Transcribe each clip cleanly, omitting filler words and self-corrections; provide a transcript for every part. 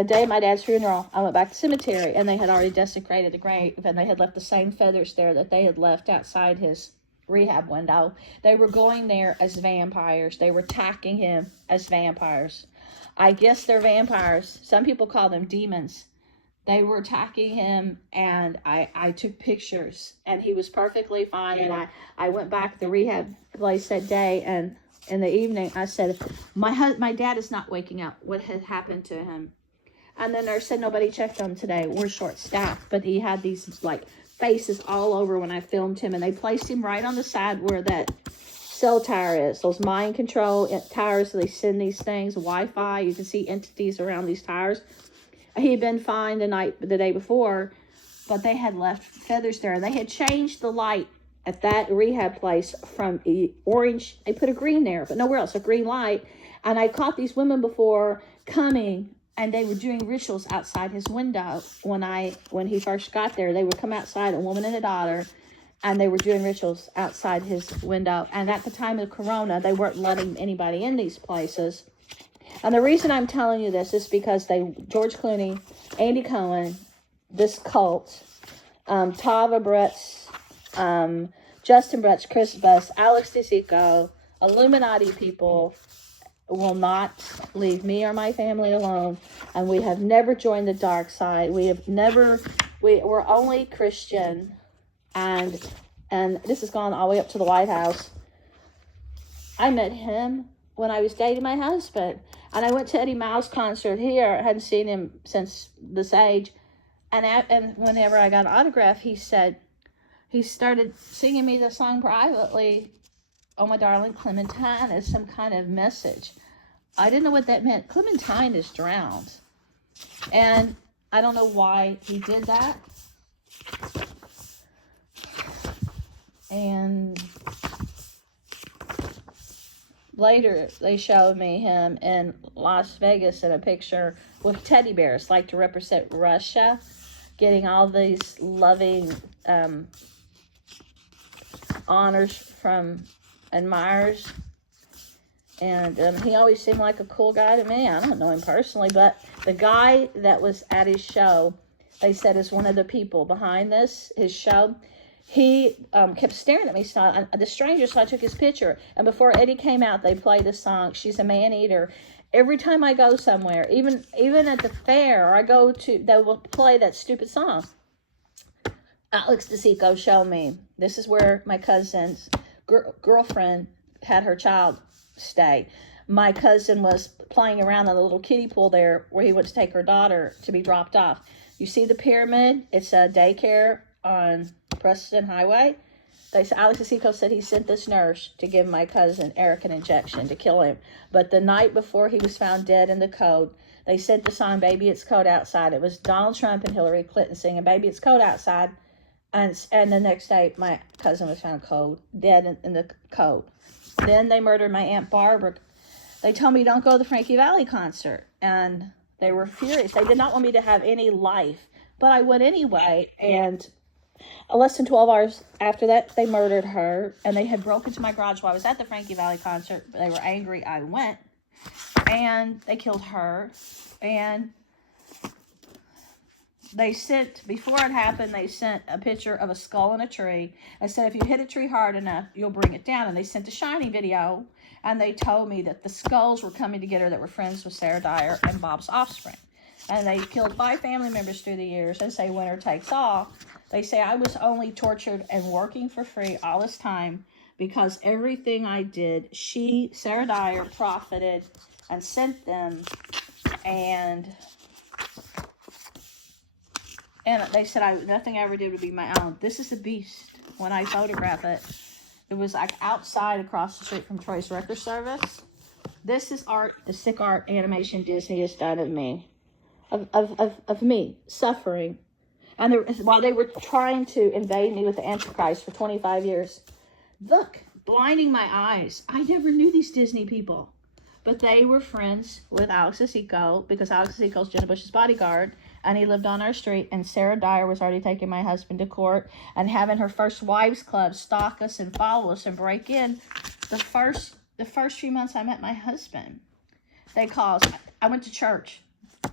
The day of my dad's funeral, I went back to the cemetery, and they had already desecrated the grave, and they had left the same feathers there that they had left outside his rehab window. They were going there as vampires. They were attacking him as vampires. I guess they're vampires. Some people call them demons. They were attacking him, and I took pictures, and he was perfectly fine. And I went back to the rehab place that day, and in the evening I said, my dad is not waking up. What had happened to him? And the nurse said, nobody checked on him today. We're short-staffed. But he had these, like, faces all over when I filmed him. And they placed him right on the side where that cell tower is. Those mind control towers, they send these things, Wi-Fi. You can see entities around these towers. He had been fine the day before, but they had left feathers there. And they had changed the light at that rehab place from orange. They put a green there, but nowhere else, a green light. And I caught these women before coming, and they were doing rituals outside his window when he first got there. They would come outside, a woman and a daughter, and they were doing rituals outside his window. And at the time of Corona, they weren't letting anybody in these places. And the reason I'm telling you this is because George Clooney, Andy Cohen, this cult, Tava Bretz, Justin Bretz, Chris Buss, Alex DeSico, Illuminati people will not leave me or my family alone. And we have never joined the dark side. We're only Christian. And this has gone all the way up to the White House. I met him when I was dating my husband. And I went to Eddie Miles' concert here. I hadn't seen him since this age. And whenever I got an autograph, he started singing me the song privately, "Oh, my darling Clementine," as some kind of message. I didn't know what that meant. Clementine is drowned. And I don't know why he did that. And later, they showed me him in Las Vegas in a picture with teddy bears, like to represent Russia, getting all these loving honors from admirers. And he always seemed like a cool guy to me. I don't know him personally, but the guy that was at his show, they said is one of the people behind his show. He kept staring at me, the stranger, so I took his picture. And before Eddie came out, they played the song, "She's a Man-Eater." Every time I go somewhere, even at the fair, or they will play that stupid song. Alex DeSico showed me, this is where my cousin's girlfriend had her child stay. My cousin was playing around in a little kiddie pool there where he went to take her daughter to be dropped off. You see the pyramid? It's a daycare on Preston Highway. Alex DeSico said he sent this nurse to give my cousin Eric an injection to kill him. But the night before he was found dead in the code, they sent the song "Baby It's Cold Outside." It was Donald Trump and Hillary Clinton singing "Baby It's Cold Outside." And the next day, my cousin was found dead in the code. Then they murdered my Aunt Barbara. They told me, don't go to the Frankie Valli concert. And they were furious. They did not want me to have any life. But I went anyway. And less than 12 hours after that, they murdered her. And they had broken into my garage while I was at the Frankie Valli concert. But they were angry I went. And they killed her. And before it happened, they sent a picture of a skull in a tree. They said, if you hit a tree hard enough, you'll bring it down. And they sent a Shining video. And they told me that the skulls were coming together that were friends with Sarah Dyer and Bob's offspring. And they killed 5 family members through the years. They say winner takes all. They say I was only tortured and working for free all this time because everything I did, Sarah Dyer, profited and sent them. And they said nothing I ever did would be my own. This is a beast. When I photograph it, it was like outside across the street from Troy's Record Service. This is art, the sick art animation Disney has done of me. Of me suffering. And while they were trying to invade me with the Antichrist for 25 years. Look, blinding my eyes. I never knew these Disney people. But they were friends with Alex DeSico because Alex DeSico is Jenna Bush's bodyguard. And he lived on our street. And Sarah Dyer was already taking my husband to court and having her First Wives Club stalk us and follow us and break in. The first few months I met my husband, they called. I went to church.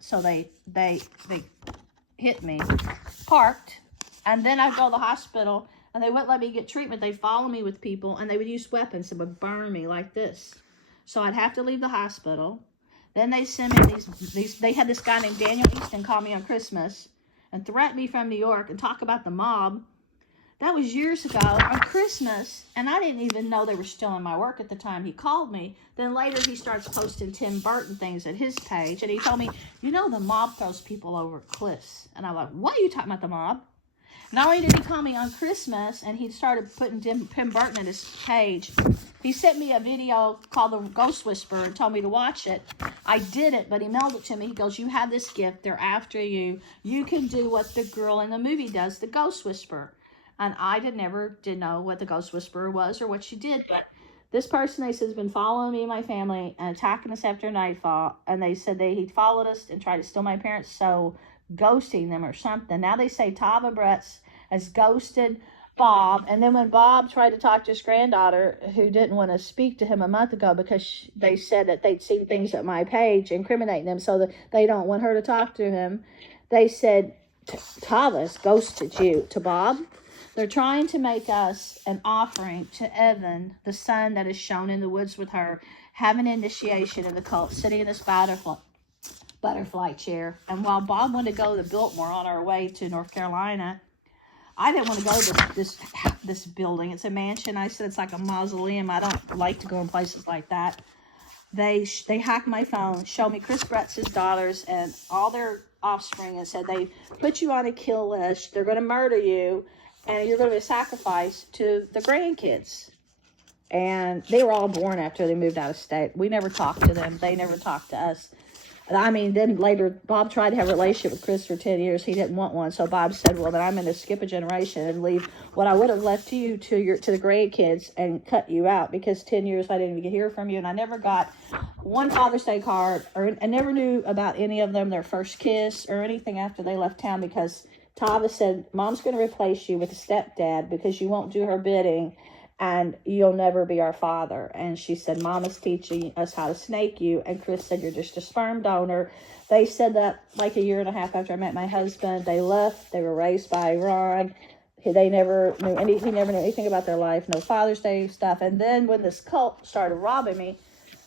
So they hit me, parked, and then I'd go to the hospital, and they wouldn't let me get treatment. They'd follow me with people, and they would use weapons that would burn me like this. So I'd have to leave the hospital. Then they send me they had this guy named Daniel Easton call me on Christmas and threaten me from New York and talk about the mob. That was years ago on Christmas, and I didn't even know they were still in my work at the time he called me. Then later he starts posting Tim Burton things at his page, and he told me, you know, the mob throws people over cliffs. And I'm like, what are you talking about, the mob? Not only did he call me on Christmas, and he started putting Tim Burton at his page, he sent me a video called The Ghost Whisperer and told me to watch it. I did it, but he mailed it to me. He goes, you have this gift. They're after you. You can do what the girl in the movie does, the Ghost Whisperer. And I never did know what the Ghost Whisperer was or what she did. But this person, they said, has been following me and my family and attacking us after nightfall. And they said he followed us and tried to steal my parents' soul, ghosting them or something. Now they say Tava Bretz has ghosted Bob. And then when Bob tried to talk to his granddaughter, who didn't want to speak to him a month ago because they said that they'd seen things at my page incriminating them, so that they don't want her to talk to him, they said Tava's ghosted you to Bob. They're trying to make us an offering to Evan, the son that is shown in the woods with her, have an initiation in the cult, sitting in this butterfly chair. And while Bob wanted to go to Biltmore on our way to North Carolina, I didn't want to go to this building. It's a mansion. I said it's like a mausoleum. I don't like to go in places like that. They hacked my phone, showed me Chris Bretz's daughters and all their offspring, and said they put you on a kill list. They're going to murder you, and you're going to be a sacrifice to the grandkids. And they were all born after they moved out of state. We never talked to them. They never talked to us. I mean, then later, Bob tried to have a relationship with Chris for 10 years. He didn't want one. So Bob said, well, then I'm going to skip a generation and leave what I would have left to you, to the grandkids, and cut you out, because 10 years I didn't even hear from you. And I never got one Father's Day card, or I never knew about any of them, their first kiss or anything after they left town, because Tava said, Mom's going to replace you with a stepdad because you won't do her bidding, and you'll never be our father. And she said, Mama's teaching us how to snake you. And Chris said, you're just a sperm donor. They said that like a year and a half after I met my husband. They left. They were raised by Ron. He never knew anything about their life, no Father's Day stuff. And then when this cult started robbing me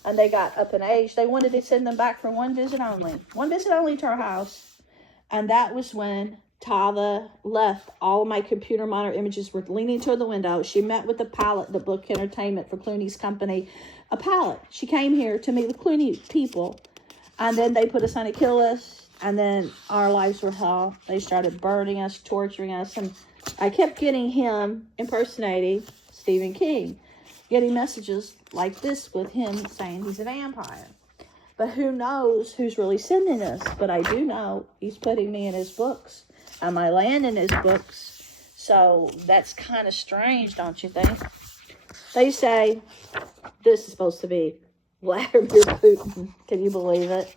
and they got up in age, they wanted to send them back for one visit only to our house. And that was when Tava left. All of my computer monitor images were leaning toward the window. She met with the palette, the book entertainment for Clooney's company, a palette. She came here to meet with Clooney people. And then they put us on a kill list. And then our lives were hell. They started burning us, torturing us. And I kept getting him impersonating Stephen King, getting messages like this with him saying he's a vampire. But who knows who's really sending this? But I do know he's putting me in his books. And my land in his books. So that's kind of strange, don't you think? They say this is supposed to be Vladimir Putin. Can you believe it?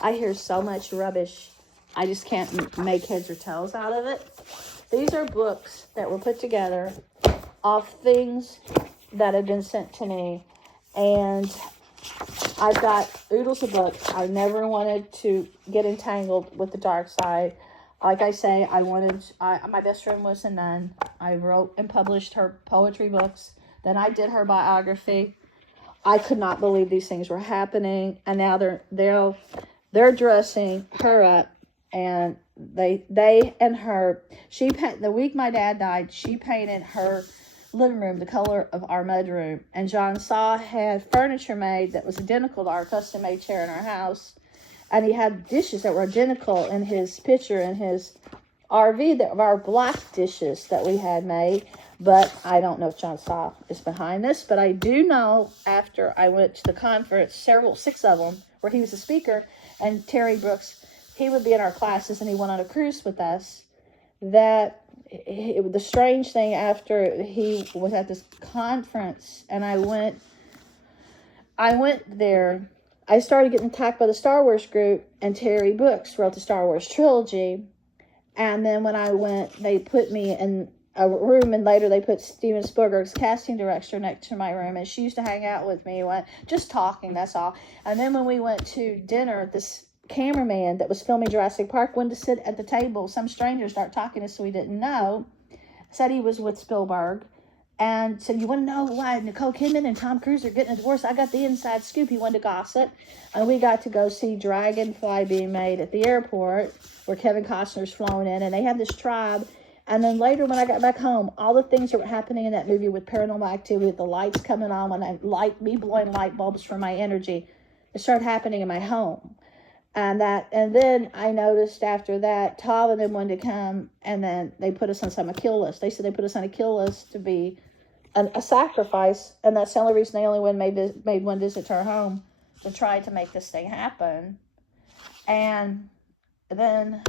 I hear so much rubbish. I just can't make heads or tails out of it. These are books that were put together of things that have been sent to me. And I've got oodles of books. I never wanted to get entangled with the dark side. Like I say, my best friend was a nun. I wrote and published her poetry books. Then I did her biography. I could not believe these things were happening. And now they're dressing her up. And they and her, the week my dad died, she painted her living room the color of our mudroom. And John Saw had furniture made that was identical to our custom-made chair in our house. And he had dishes that were identical in his picture in his RV, that were our black dishes that we had made. But I don't know if John Saw is behind this. But I do know after I went to the conference, 6 of them, where he was a speaker, and Terry Brooks, he would be in our classes, and he went on a cruise with us, that the strange thing, after he was at this conference, and I went there, I started getting attacked by the Star Wars group, and Terry Brooks wrote the Star Wars trilogy. And then when I went, they put me in a room, and later they put Steven Spielberg's casting director next to my room, and she used to hang out with me, just talking, that's all. And then when we went to dinner at this cameraman that was filming Jurassic Park went to sit at the table. Some stranger started talking to us, so we didn't know. Said he was with Spielberg. And said, you want to know why Nicole Kidman and Tom Cruise are getting a divorce? I got the inside scoop. He wanted to gossip. And we got to go see Dragonfly being made at the airport where Kevin Costner's flown in. And they had this tribe. And then later when I got back home, all the things that were happening in that movie with Paranormal Activity, with the lights coming on, when me blowing light bulbs for my energy, it started happening in my home. And then I noticed after that, Tom and them wanted to come, and then they put us on some kill list. They said they put us on a kill list to be a sacrifice, and that's the only reason they only made one visit to our home, to try to make this thing happen. And then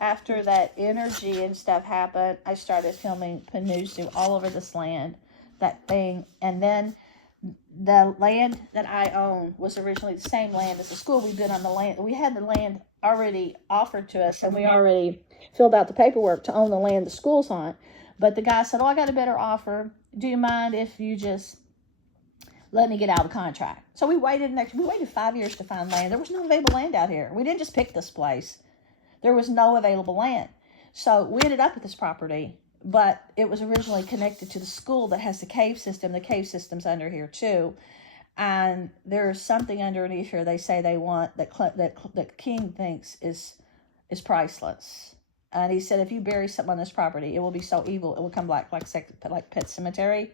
after that energy and stuff happened, I started filming Panusu all over this land, that thing. And then the land that I own was originally the same land as the school. We've been on the land. We had the land already offered to us, and we already filled out the paperwork to own the land the school's on. But the guy said, oh, I got a better offer. Do you mind if you just let me get out of the contract? So we waited 5 years to find land. There was no available land out here. We didn't just pick this place. There was no available land. So we ended up with this property, but it was originally connected to the school that has the cave system. The cave system's under here too. And there's something underneath here they say they want that King thinks is priceless. And he said, if you bury something on this property, it will be so evil, it will come back like Pet Cemetery.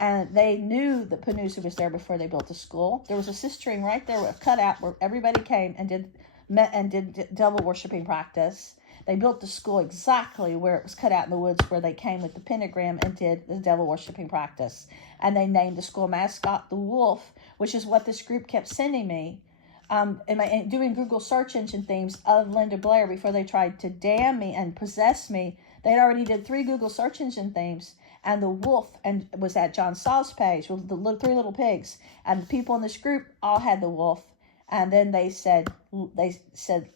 And they knew that Panusu was there before they built the school. There was a sistering right there with a cutout where everybody came and did devil worshiping practice. They built the school exactly where it was cut out in the woods, where they came with the pentagram and did the devil worshiping practice. And they named the school mascot the wolf, which is what this group kept sending me. Doing Google search engine themes of Linda Blair before they tried to damn me and possess me. They'd already did 3 Google search engine themes, and the wolf was at John Saw's page with the 3 little pigs, and the people in this group all had the wolf. And then they said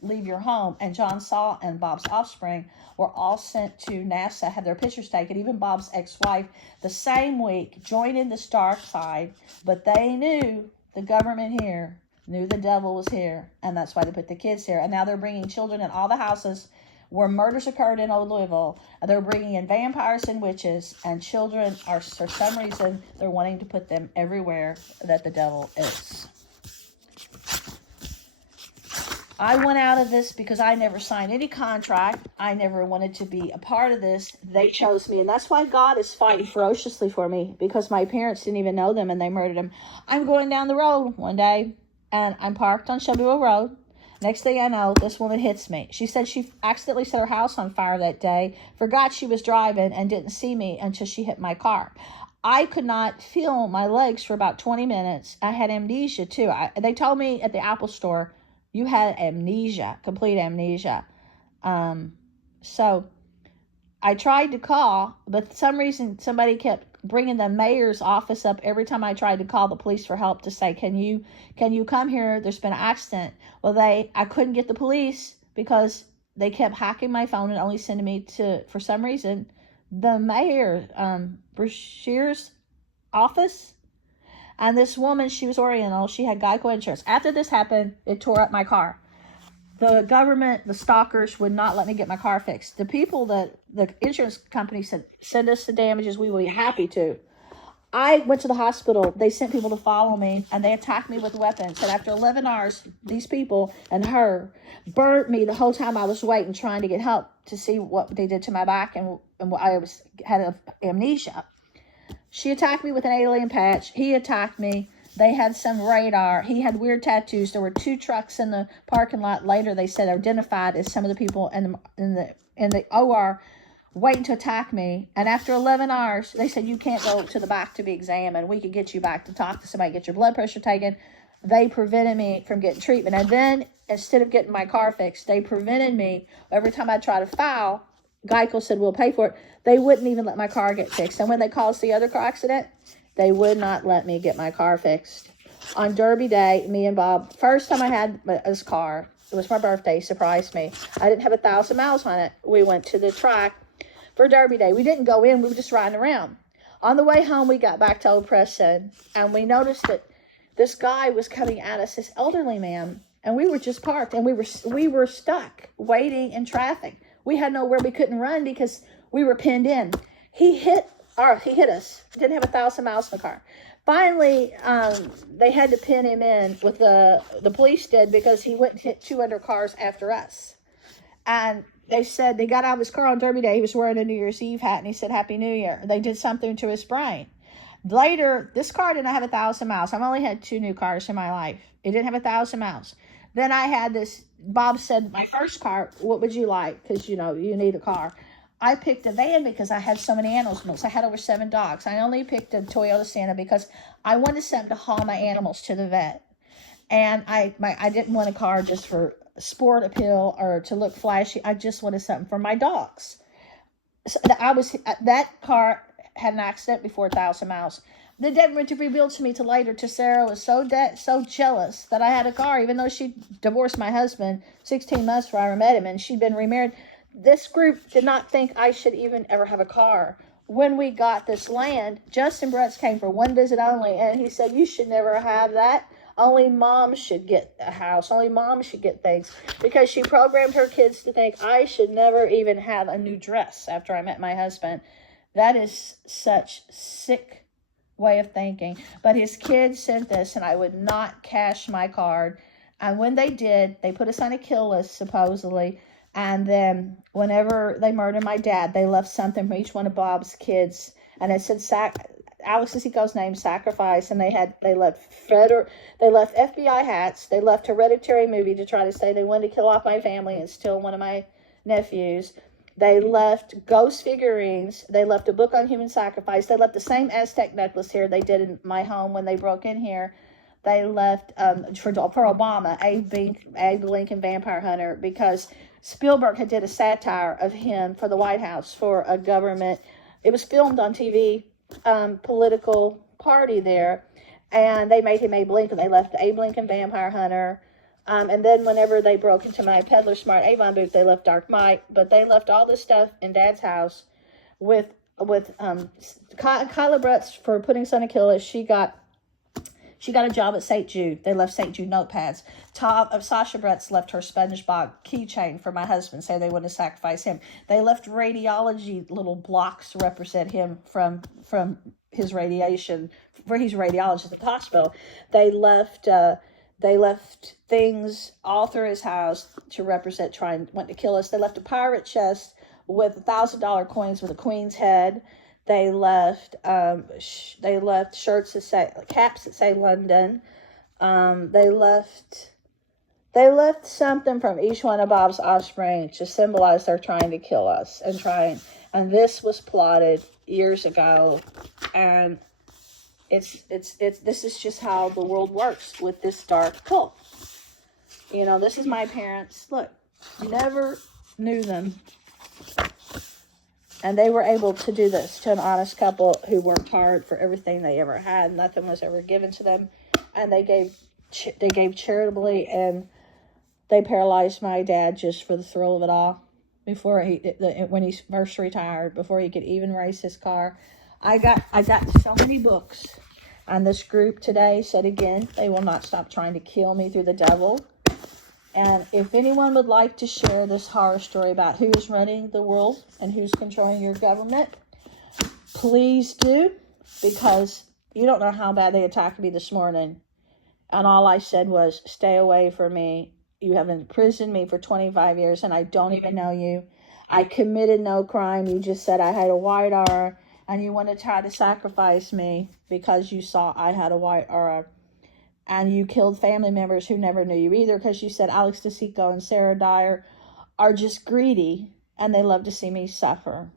leave your home, and John Saw and Bob's offspring were all sent to NASA, had their pictures taken. Even Bob's ex-wife the same week joined in this dark side, but they knew, the government here knew the devil was here, and that's why they put the kids here. And now they're bringing children in all the houses where murders occurred in Old Louisville. They're bringing in vampires and witches, and children are, for some reason, they're wanting to put them everywhere that the devil is. I went out of this because I never signed any contract. I never wanted to be a part of this. They chose me, and that's why God is fighting ferociously for me, because my parents didn't even know them, and they murdered them. I'm going down the road one day, and I'm parked on Shelbyville Road. Next thing I know, this woman hits me. She said she accidentally set her house on fire that day, forgot she was driving, and didn't see me until she hit my car. I could not feel my legs for about 20 minutes. I had amnesia, too. They told me at the Apple store, you had amnesia, complete amnesia. So I tried to call, but for some reason, somebody kept bringing the mayor's office up every time I tried to call the police for help to say, can you come here? There's been an accident. Well, I couldn't get the police because they kept hacking my phone and only sending me to, for some reason, the mayor, Brashear's office. And this woman, she was Oriental. She had Geico insurance. After this happened, it tore up my car. The government, the stalkers, would not let me get my car fixed. The people that the insurance company said, send us the damages, we will be happy to. I went to the hospital. They sent people to follow me, and they attacked me with weapons. And after 11 hours, these people and her burnt me the whole time I was waiting, trying to get help to see what they did to my back, and I had amnesia. She attacked me with an alien patch. He attacked me. They had some radar. He had weird tattoos. There were 2 trucks in the parking lot. Later, they said identified as some of the people in the OR waiting to attack me. And after 11 hours, they said, you can't go to the back to be examined. We could get you back to talk to somebody, get your blood pressure taken. They prevented me from getting treatment. And then instead of getting my car fixed, they prevented me. Every time I try to file, Geico said, we'll pay for it. They wouldn't even let my car get fixed. And when they caused the other car accident, they would not let me get my car fixed. On Derby Day, me and Bob, first time I had this car, it was my birthday, surprised me. I didn't have 1,000 miles on it. We went to the track for Derby Day. We didn't go in, we were just riding around. On the way home, we got back to Old Preston, and we noticed that this guy was coming at us, this elderly man, and we were just parked, and we were stuck waiting in traffic. We had nowhere, we couldn't run because we were pinned in. He hit us. Didn't have 1,000 miles in the car. Finally, they had to pin him in with the police did, because he went and hit 200 cars after us. And they said they got out of his car on Derby Day. He was wearing a New Year's Eve hat, and he said, Happy New Year. They did something to his brain. Later, this car didn't have 1,000 miles. I've only had 2 new cars in my life. It didn't have 1,000 miles. Then I had this, Bob said, my first car, what would you like? Because, you need a car. I picked a van because I had so many animals. I had over 7 dogs. I only picked a Toyota Sienna because I wanted something to haul my animals to the vet. And I didn't want a car just for sport appeal or to look flashy. I just wanted something for my dogs. So that car had an accident before 1,000 miles. The devil revealed to me later. Sarah was so jealous that I had a car, even though she divorced my husband 16 months before I ever met him, and she'd been remarried. This group did not think I should even ever have a car. When we got this land, Justin Bretz came for one visit only, and he said, you should never have that. Only mom should get a house. Only mom should get things. Because she programmed her kids to think I should never even have a new dress after I met my husband. That is such sick way of thinking. But his kids sent this, and I would not cash my card. And when they did, they put us on a kill list, supposedly. And then whenever they murdered my dad, they left something for each one of Bob's kids. And it said Alex Sissiko's name, sacrifice. And they left FBI hats. They left Hereditary movie to try to say they wanted to kill off my family and steal one of my nephews. They left ghost figurines. They left a book on human sacrifice. They left the same Aztec necklace here they did in my home when they broke in here. They left, for Obama, Abe Lincoln Vampire Hunter, because Spielberg had did a satire of him for the White House for a government. It was filmed on TV, political party there, and they made him Abe Lincoln. They left Abe Lincoln Vampire Hunter. And then whenever they broke into my Peddler Smart Avon booth, they left Dark Mike. But they left all this stuff in Dad's house with Kyla Bretz for putting us on a kill list. She got a job at St. Jude. They left St. Jude notepads. Sasha Bretz left her SpongeBob keychain for my husband, say they wouldn't sacrifice him. They left radiology little blocks to represent him from his radiation, where he's a radiologist at the hospital. They left things all through his house to represent want to kill us. They left a pirate chest with $1,000 coins with a queen's head. They left shirts that say, caps that say London. They left something from each one of Bob's offspring to symbolize they're trying to kill us and this was plotted years ago, and this is just how the world works with this dark cult. This is my parents. Look, never knew them. And they were able to do this to an honest couple who worked hard for everything they ever had. Nothing was ever given to them. And they gave charitably, and they paralyzed my dad just for the thrill of it all. When he first retired, before he could even race his car. I got so many books. And this group today said again, they will not stop trying to kill me through the devil. And if anyone would like to share this horror story about who is running the world and who's controlling your government, please do, because you don't know how bad they attacked me this morning. And all I said was, stay away from me. You have imprisoned me for 25 years, and I don't even know you. I committed no crime. You just said I had a white aura, and you want to try to sacrifice me because you saw I had a white aura. And you killed family members who never knew you either, because you said Alex Sissiko and Sarah Dyer are just greedy and they love to see me suffer.